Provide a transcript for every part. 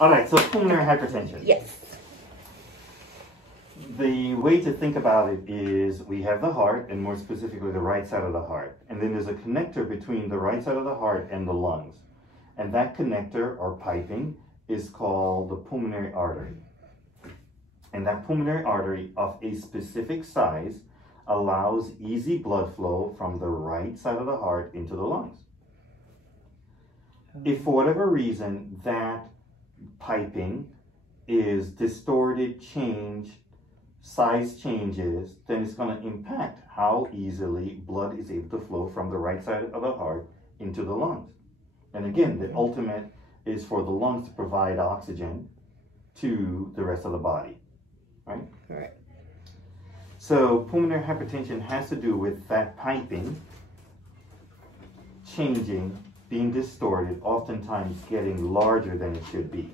All right, so pulmonary hypertension. Yes. The way to think about it is we have the heart, and more specifically the right side of the heart. And then there's a connector between the right side of the heart and the lungs. And that connector, or piping, is called the pulmonary artery. And that pulmonary artery of a specific size allows easy blood flow from the right side of the heart into the lungs. If for whatever reason that piping is distorted, changed, size changes, then it's going to impact how easily blood is able to flow from the right side of the heart into the lungs. And again, the ultimate is for the lungs to provide oxygen to the rest of the body, right? Correct. So pulmonary hypertension has to do with that piping changing, being distorted, oftentimes getting larger than it should be.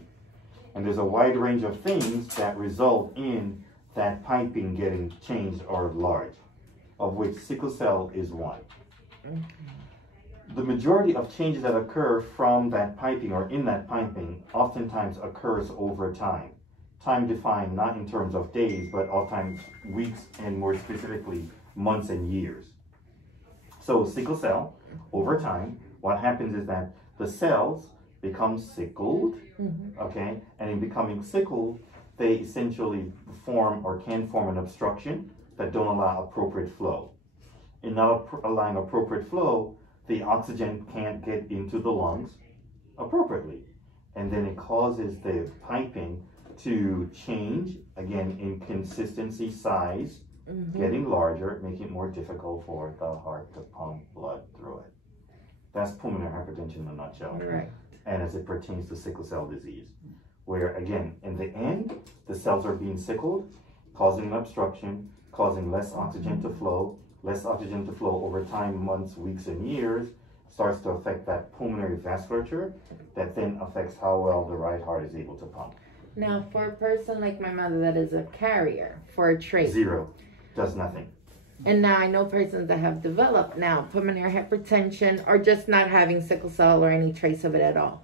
And there's a wide range of things that result in that piping getting changed or large, of which sickle cell is one. The majority of changes that occur from that piping or in that piping oftentimes occurs over time. Time defined not in terms of days, but oftentimes weeks and more specifically months and years. So sickle cell, over time, what happens is that the cells become sickled, okay? And in becoming sickled, they essentially form or can form an obstruction that don't allow appropriate flow. In not allowing appropriate flow, the oxygen can't get into the lungs appropriately. And then it causes the piping to change, again, in consistency, size, getting larger, making it more difficult for the heart to pump blood through it. That's pulmonary hypertension in a nutshell. Right. And as it pertains to sickle cell disease, where again, in the end, the cells are being sickled, causing an obstruction, causing less oxygen to flow. Less oxygen to flow over time, months, weeks, and years, starts to affect that pulmonary vasculature that then affects how well the right heart is able to pump. Now, for a person like my mother that is a carrier for a trait. Zero. Does nothing. And now I know persons that have developed now pulmonary hypertension or just not having sickle cell or any trace of it at all.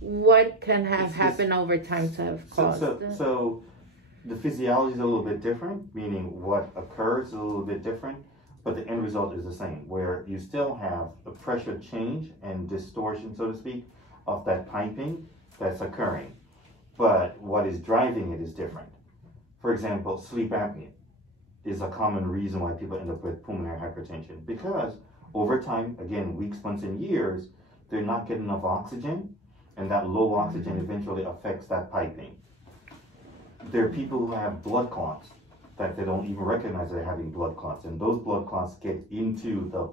What can have happened over time to have caused it? So the physiology is a little bit different, meaning what occurs is a little bit different, but the end result is the same, where you still have a pressure change and distortion, so to speak, of that piping that's occurring. But what is driving it is different. For example, sleep apnea is a common reason why people end up with pulmonary hypertension, because over time, again, weeks, months, and years, they're not getting enough oxygen, and that low oxygen eventually affects that piping. There are people who have blood clots that they don't even recognize they're having blood clots, and those blood clots get into the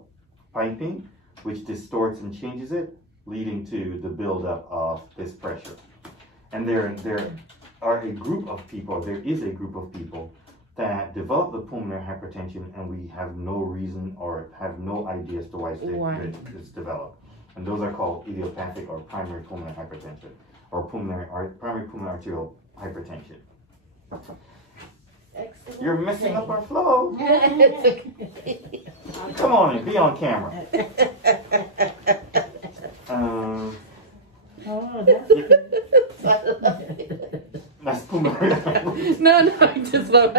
piping, which distorts and changes it, leading to the buildup of this pressure. And there are a group of people, there is a group of people that develop the pulmonary hypertension, and we have no reason or have no idea as to why it's developed. And those are called idiopathic or primary pulmonary hypertension, or primary pulmonary arterial hypertension. Excellent. You're messing up our flow. Come on and be on camera. That's pulmonary. No, I just love